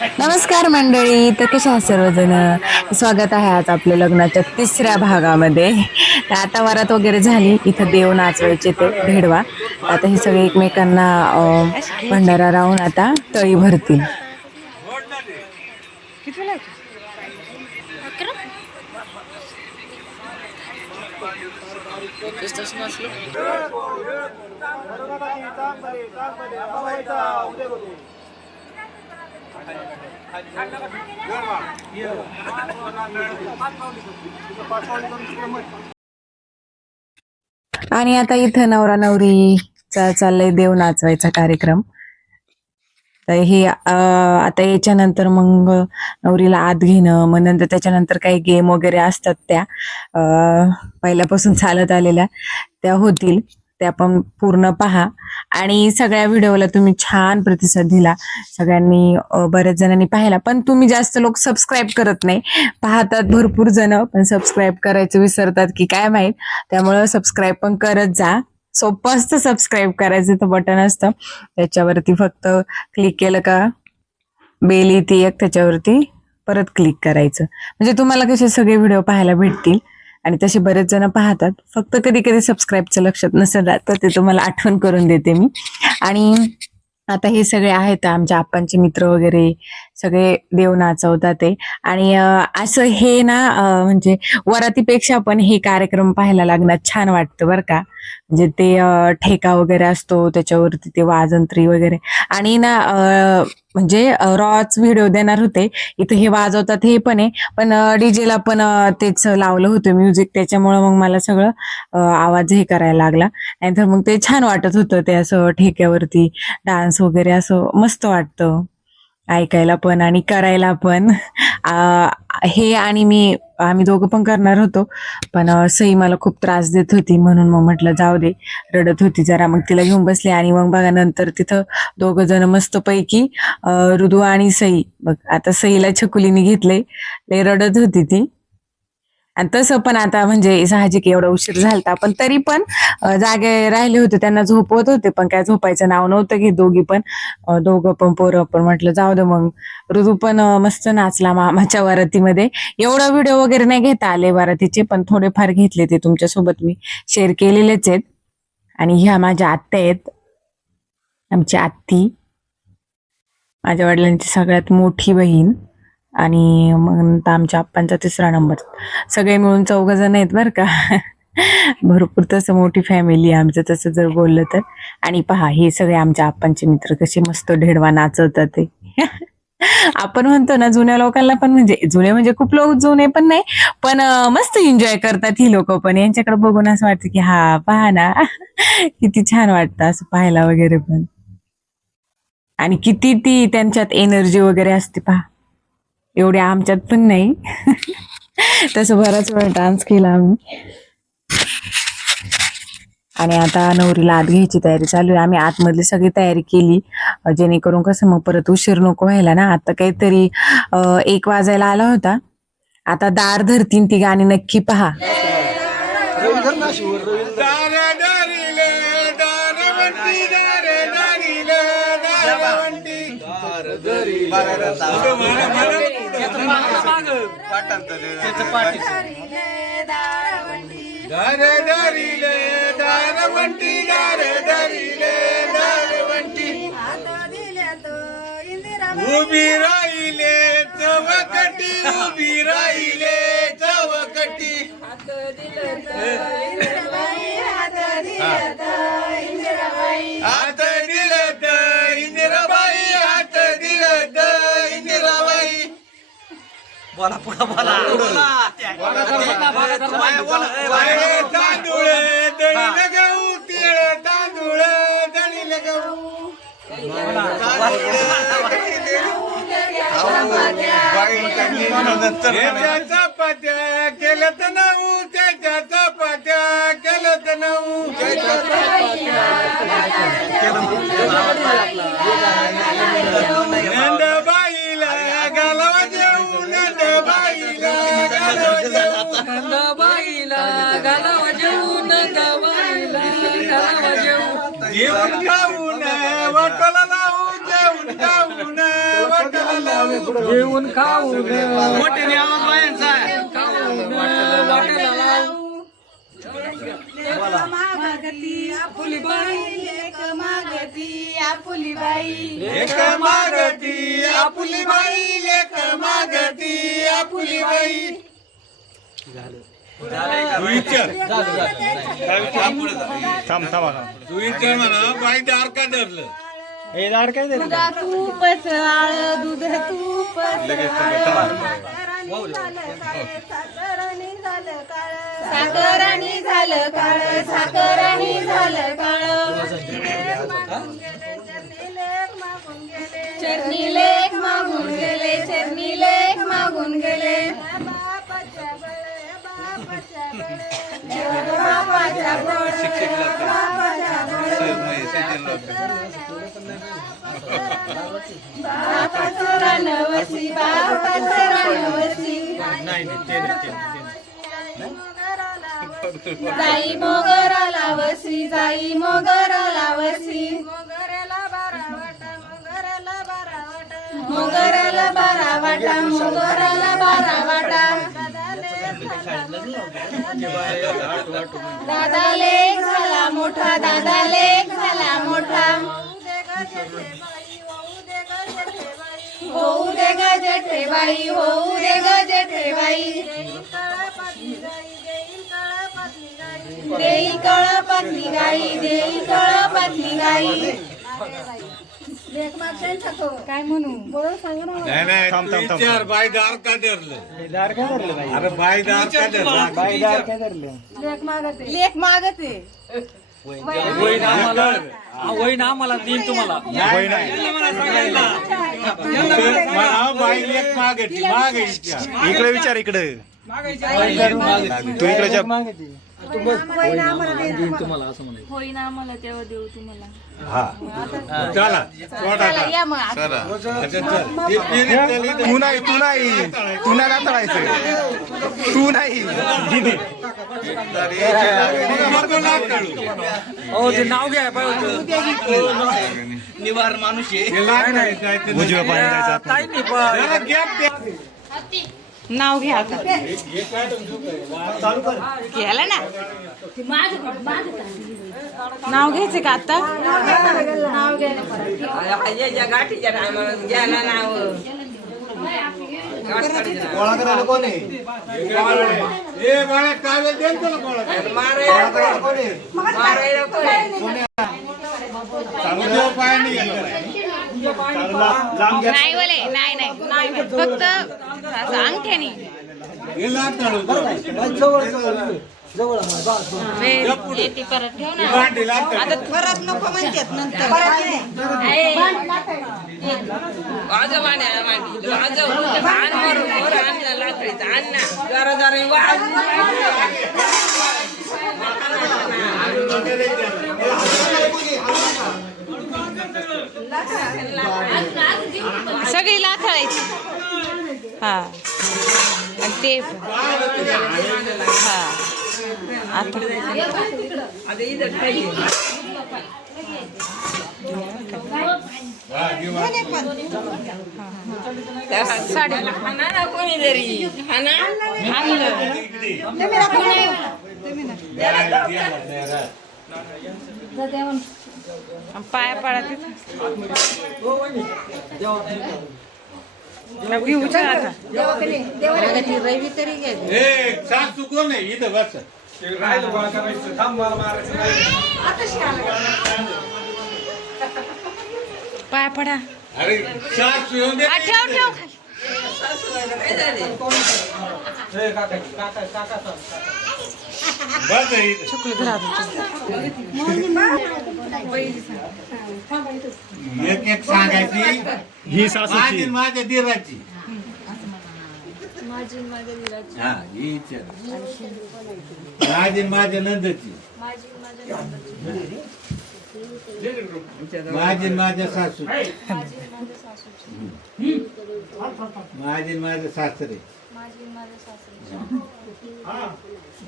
नमस्कार मंडळी, तर कशा आहात सर्वजण. स्वागत आहे आज आपल्या लग्नाच्या तिसऱ्या भागामध्ये. तर आता वरात वगैरे झाली, इथं देव नाचवायचे ते भेडवा. आता हे सगळे एकमेकांना भंडारा राहून आता तळी भरतील. आणि आता इथं नवरा नवरीचा चाललंय देव नाचवायचा कार्यक्रम. तर हे आता याच्यानंतर मग नवरीला आत घेणं, मग नंतर त्याच्यानंतर काही गेम वगैरे असतात त्या पहिल्यापासून चालत आलेल्या त्या होतील. त्या पण पूर्ण पहा आणि सगळ्या व्हिडिओला तुम्ही छान प्रतिसाद दिला. सगळ्यांनी बऱ्याच जणांनी पाहिला, पण तुम्ही जास्त लोक सबस्क्राईब करत नाही. पाहतात भरपूर जण, पण सबस्क्राईब करायचं विसरतात की काय माहित. त्यामुळं सबस्क्राईब पण करत जा. सोपं असतं सबस्क्राईब करायचं, तर बटन असतं त्याच्यावरती फक्त क्लिक केलं का बेल येते एक, त्याच्यावरती परत क्लिक करायचं, म्हणजे तुम्हाला कसे सगळे व्हिडिओ पाहायला भेटतील. आणि तसे बरेच जण पाहतात, फक्त कधी कधी सबस्क्राईबचं लक्षात नसेल तर ते तुम्हाला आठवण करून देते मी. आणि आता हे सगळे आहेत आमच्या आप्पांचे मित्र वगैरे, सगळे देव नाचवतात ते. आणि असं हे ना म्हणजे वरातीपेक्षा पण हे कार्यक्रम पाहायला लागण्यात छान वाटतं बरं का. म्हणजे ते ठेका वगैरे असतो, त्याच्यावरती ते वाजंत्री वगैरे. आणि ना म्हणजे रॉच व्हिडिओ देणार होते, इथे हे वाजवतात हे पण आहे, पण डीजेला पण तेच लावलं होतं म्युझिक, त्याच्यामुळं मग मला सगळं आवाज हे करायला लागला. नाहीतर मग ते छान वाटत होतं, ते असं ठेक्यावरती डान्स वगैरे असं मस्त वाटतं ऐकायला पण आणि करायला पण. हे आणि मी आम्ही दोघं पण करणार होतो, पण सई मला खूप त्रास देत होती, म्हणून मग म्हटलं जाऊ दे. रडत होती जरा, मग तिला घेऊन बसले. आणि मग बघा नंतर तिथं दोघं जण मस्त पैकी ऋतू आणि सई, बघ आता सईला छकुलीने घेतले, लय रडत होती ती. आणि तसं पण आता म्हणजे साहजिक एवढा उशीर झालता, पण तरी पण जागे राहिले होते, त्यांना झोपवत होते, पण काय झोपायचं नाव नव्हतं घेत दोघी पण. दोघं पण पोरं पण, म्हटलं जाऊ दे मग. ऋतू पण मस्त नाचला मामाच्या वरातीमध्ये. एवढा व्हिडिओ वगैरे नाही घेता आले वरातीचे, पण थोडेफार घेतले, ते तुमच्यासोबत मी शेअर केलेलेच आहेत. आणि ह्या माझ्या आत्या आहेत, आमची आत्ती, माझ्या वडिलांची सगळ्यात मोठी बहीण. आणि मग नंतर आमच्या आप्पांचा तिसरा नंबर. सगळे मिळून 4 जण आहेत बरं का. भरपूर तसं मोठी फॅमिली आहे आमचं, तसं जर बोललं तर. आणि पहा हे सगळे आमच्या आप्पांचे मित्र कसे मस्त ढेडवा नाचवतात ते. आपण म्हणतो ना जुन्या लोकांना पण, म्हणजे जुने म्हणजे खूप लोक जुने पण नाही, पण मस्त एन्जॉय करतात ही लोक पण. यांच्याकडे बघून असं वाटतं की हा पहा ना, किती छान वाटतं असं पाहायला वगैरे पण. आणि किती ती त्यांच्यात एनर्जी वगैरे असते पहा, एवढे आमच्यात पण नाही. तसं बराच वेळ डान्स केला आम्ही. आणि आता नवरीला आत घ्यायची तयारी चालू आहे. आम्ही आतमधली सगळी तयारी केली, जेणेकरून कसं मग परत उशीर नको व्हायला ना. आता काहीतरी 1 वाजायला आला होता. आता दार धरतीन ती गाणी नक्की पहा. दारे दारिले दारवंटी दारे दारिले दारवंटी उभी राहिले चवकटी उभी राहिले चवकटी हात दिलत इंदिराबाई हात दिलत इंदिराबाई. बोला पुढं बोला तांदूळ दळील गहू तिळ तांदूळ दळील गहू त्याच्या चपात्या केलं तर नऊ त्याच्या चपात्या केलं तर नऊ नंदबाईला गालव जेऊ नंदबाईला गालव जेऊ नंदबाईला गालावा जेऊ नंदबाईला गालावा जेऊ जेवण खाऊन वाटला लावू जेवण खाऊन वाटला लावू जेवून खाऊन मोठ्याने आवाज बायांचा खाऊन वाटायला लावू. आपुली बाई लेक मागती आपुली बाई लेक मागती आपुली बाई लेक मागती आपुली बाई. तू विचार तू विचार म्हणा बाई दार का धरलं दुधा तूपच आळ दूध तूपच साखरानी झालं काळ साखरानी झालं काळ चरणी लेख मागून गेले चरणी लेख मागून गेले बापाच्या बापाचं रानवसी बापाचं रानवसी जाई मोगराला वसी जाई मोगराला वसी मोगऱ्याला बारा वाटा मोगऱ्याला बारा वाटा दादा लेक झाला मोठा दादा लेक झाला मोठा होऊ दे ग जेठेबाई होऊ दे ग जेठेबाई देई कळपातली गाई देई कळपातली गाई काय म्हणू बोल सांगू ना. नाही नाही तू विचार बाई दार का धरलं अरे बाई दार का धरलं लेख मागते वहीन आम्हाला देईन तुम्हाला. म्हणा बाई लेक मागती माग विचार इकडे विचार इकडे तू इकडे तुम्हाला असं म्हणायचं. होईना आम्हाला तेव्हा देऊ तुम्हाला हा चला सोडा आता. या मग अच्छा, चल. ती पिरीत चल इथं. तू नाही तू नाही नातळायचं तू नाही नको नाक काढू. हो ते नाव घ्या पाहिजे निवार माणूस आहे. हे लाग नाही काय ते. उजव्या पाणी जायचं आतमध्ये. काही नाही पण जरा गॅप द्या. नाव घ्या आता घ्याला ना नाव घ्यायचं का आता नाव घ्या गाठीच्या टायमाला घ्या ना नाव. ए बाळा कागद दे ना तुला कोणाला. सांगू देऊ पायाने गेलं. नाही बोले नाही नाही फक्त असं अंगठ्याने हे लाग काढू. येते परत ठेव ना भांडी लाग काढू. आता परत नको म्हणतात नंतर सगळी लाथाळायची हा आणि ते हा आता साडी कोणीतरी पाया पडा घेऊ आता रवी तरी घ्या ए सासू कोण आहे इथं बस. पाया पडा अरे सासू येऊन दे. ठेव ठेव बस आहे इथं. एक एक सांगायची ही सासूची माझ्या दिराची. हा ही विचार. माझी माझ्या नंदची. माझी माझ्या सासू. माझी माझे सासरे.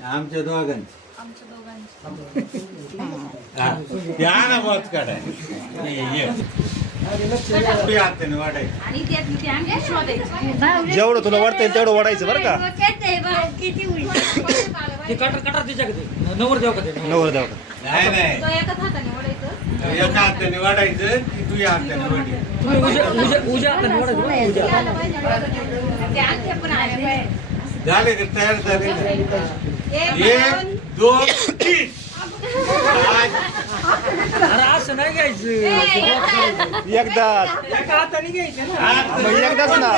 आमच्या दोघांची. हा, या ना मत काढाय. तुझ्या हाताने वाढायचं. आणि त्यात ते आम्ही शोधायचं. जेवढं तुला वाटतंय तेवढं वाढायचं बरं का किती होईल? ते कटर तिच्याकडे नवर देऊ का ते नवर द्यावं नाही नाही तो एकाच हाताने ओढायचं. एका हाताने वाढायचं की तुझ्या हाताने वाढायचं. तुम्ही उद्या आता निवडायचं बरं, उद्या. ते आलं पाहिजे. ते आणते पण आले पाहिजे. झाले का तयार झाले ना? एक, 1 2 3 अरे असं नाही घ्यायचं एकदा एका हाताने घ्यायचं ना मग एकदाच ना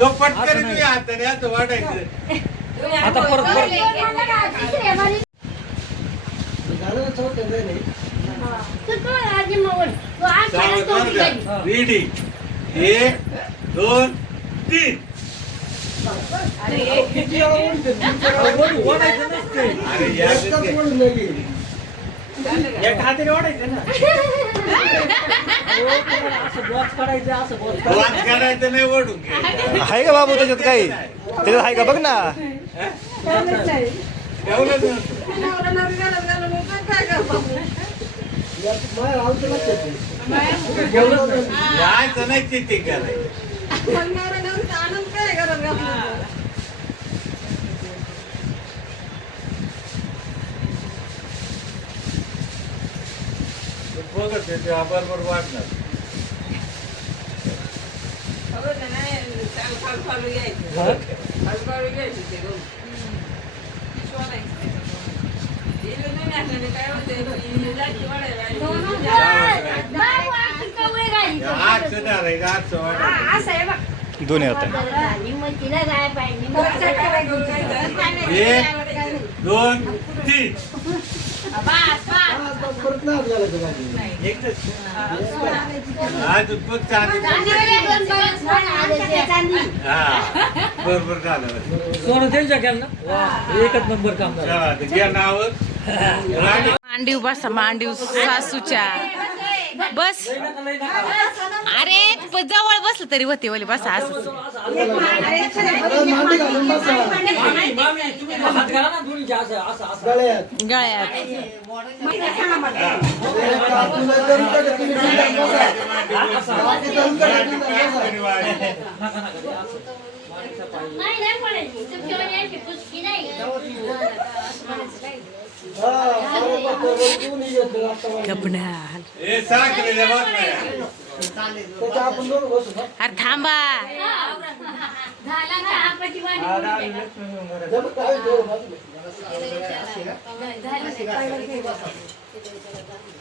तो पटकन तुझ्या हाताने असं वाढायचं. आता परत रेडी 1 2 3 ओढायचं नसते अरे यार एक हाताने ओढायचं ना असं बॉक्स काढायचं असं बॉक्स वाद करायचं नाही ओढून घे. आहे का बाबू त्याच्यात काही त्याच्यात आहे का बघ ना ठेवलं नव्हतं. यायचं नाही चिटिंग करायचं. बघत ते बरोबर वाटणार. आजचं धरायचं आजचं वाढायचं. असं आहे बघ. दोन्ही हात 1 2 3 आज पण चांदी. हा बरोबर झालं. सोनं त्यांच्या केलं ना एकच नंबर काम झालं चला आता घ्या नाव. मांडीव बसा मांडीव सासूच्या बस अरे जवळ बसलं तरी होते ओली बसा असं मामी तुम्ही हात घाला ना दोन्हीच्या असं असं असं गळ्यात कपड्याल हे साखरेच्या बातम्या. अरे थांबा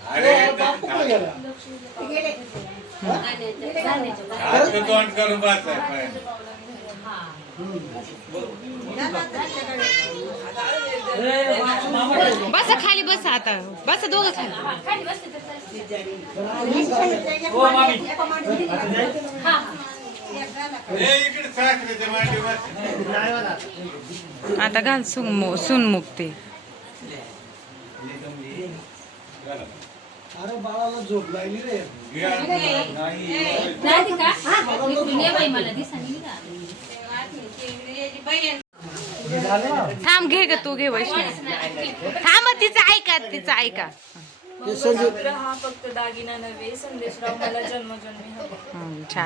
अरे हात तोंड करून बसायचं. बसा खाली बसा आता बसा दोघं खाली हो मामी हे इकडे साखरेच्या मांडी बस. आता घाल सून मुक्ती अरे बाळाला झोप लागली रे थांब घे ग तू घे वैष्णवी थांब तिचं ऐका हा फक्त दागिना नव्हे संदेशराव मला जन्मजन्मी हवा छान